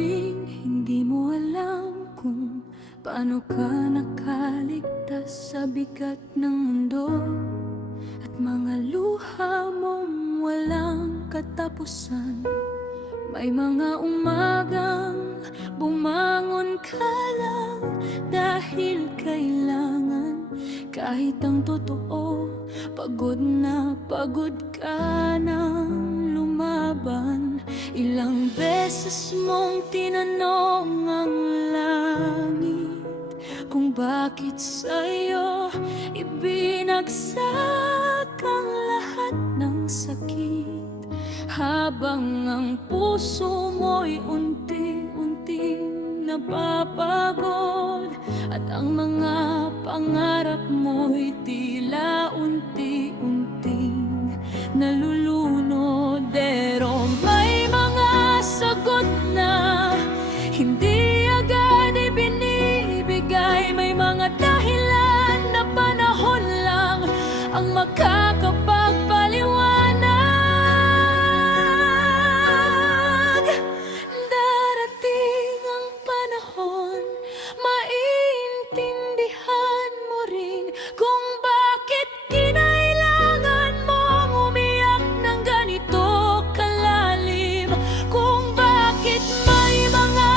gabing hindi mo alam kung paano ka nakaligtas sa bigat ng mundo at mga luha mong walang katapusan. May mga umagang bumangon ka lang dahil kailangan. Kahit ang totoo, pagod na pagod ka nang lumaban. Ilang beses mong tinanong ang langit kung bakit sa'yo ibinagsak ang lahat ng sakit, habang ang puso mo'y unti-unting napapagod at ang mga pangarap mo'y tila unti-unting nalulunod. Pero may mga sagot na hindi agad ibinibigay. May mga dahilan na panahon lang ang makakapagpaliwanag. Darating ang panahon, maiintindihan mo rin kung bakit kinailangan mong umiyak ng ganito kalalim. Kung bakit may mga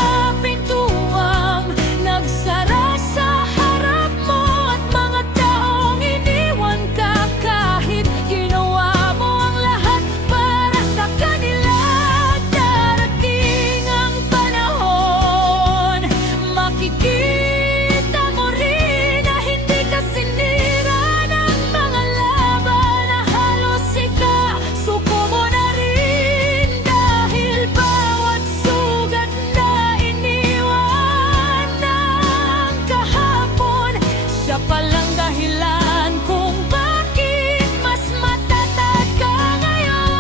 pintuang nagsara sa harap mo at mga taong iniwan ka kahit ginawa mo ang lahat para sa kanila. Darating ang panahon, makikita mo rin na hindi ka sinira ng mga laban na halos ikasuko mo na rin. Dahil bawat sugat na iniwan ng kahapon, siya palang dahilan kung bakit mas matatag ka ngayon.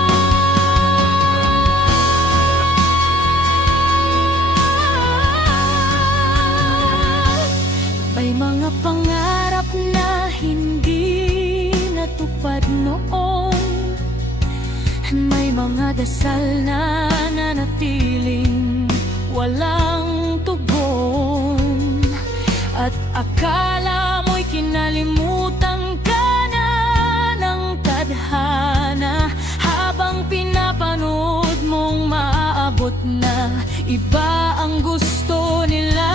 May mga pangarap na hindi natupad noon. May mga dasal na nanatiling walang tugon. At akala mo'y kinalimutan ka na ng tadhana, habang pinapanood mong maaabot na iba ang gusto nila.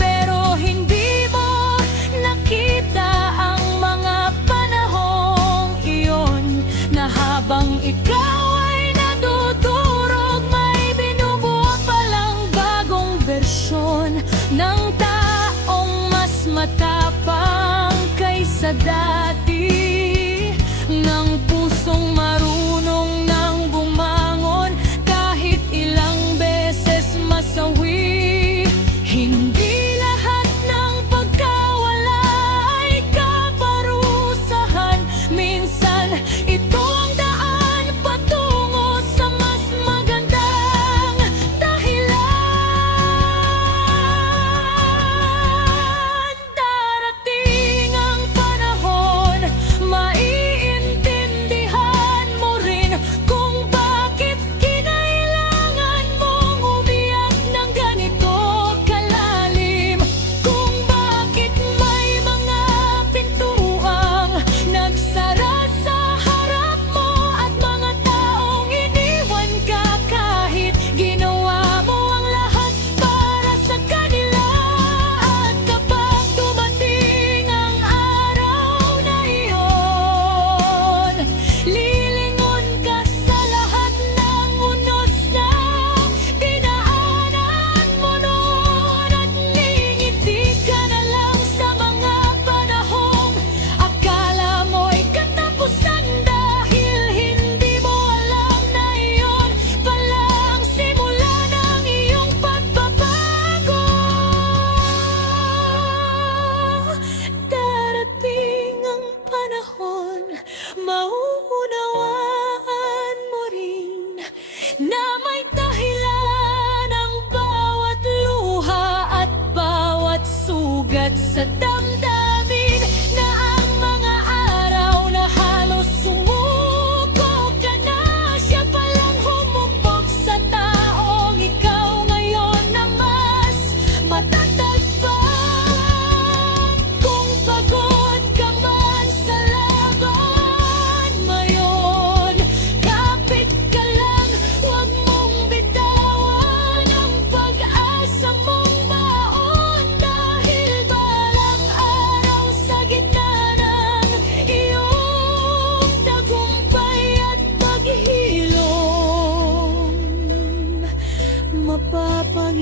Pero hindi mo nakita ang mga panahong iyon, na habang ikaw ay nadudurog, may binubuo palang bagong bersyon ng taong mas matapang kaysa dati, ng pusong marunong nang bumangon kahit ilang beses masawi. Hindi lahat ng pagkawala ay kaparusahan. Minsan ito ang daan patungo sa mas magandang dahilan. Darating ang panahon, maiintindihan mo rin kung bakit kinailangan mong umiyak ng ganito kalalim. Kung bakit may mga pintuang nagsara sa harap mo at mga taong iniwan ka kahit ginawa mo ang lahat para sa kanila. At kapag dumating ang araw na iyon, lilingon ka sa lahat ng unos na dinaanan mo noon, at ngingiti ka na lang sa mga panahong akala mo'y katapusan. Dahil hindi mo alam na iyon pala ang simula ng iyong pagbabago. Darating ang panahon, mauunawaan mo rin na may dahilan ang bawat luha at bawat sugat sa damdamin, na ang mga araw na halos sumuko ka na, siya palang humubog sa taong ikaw ngayon.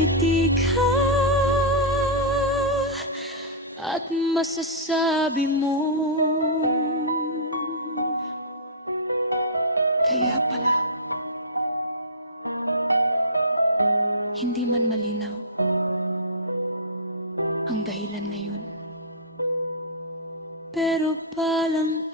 ngiti ka at masasabi mo, kaya pala hindi man malinaw ang dahilan ngayon, pero palang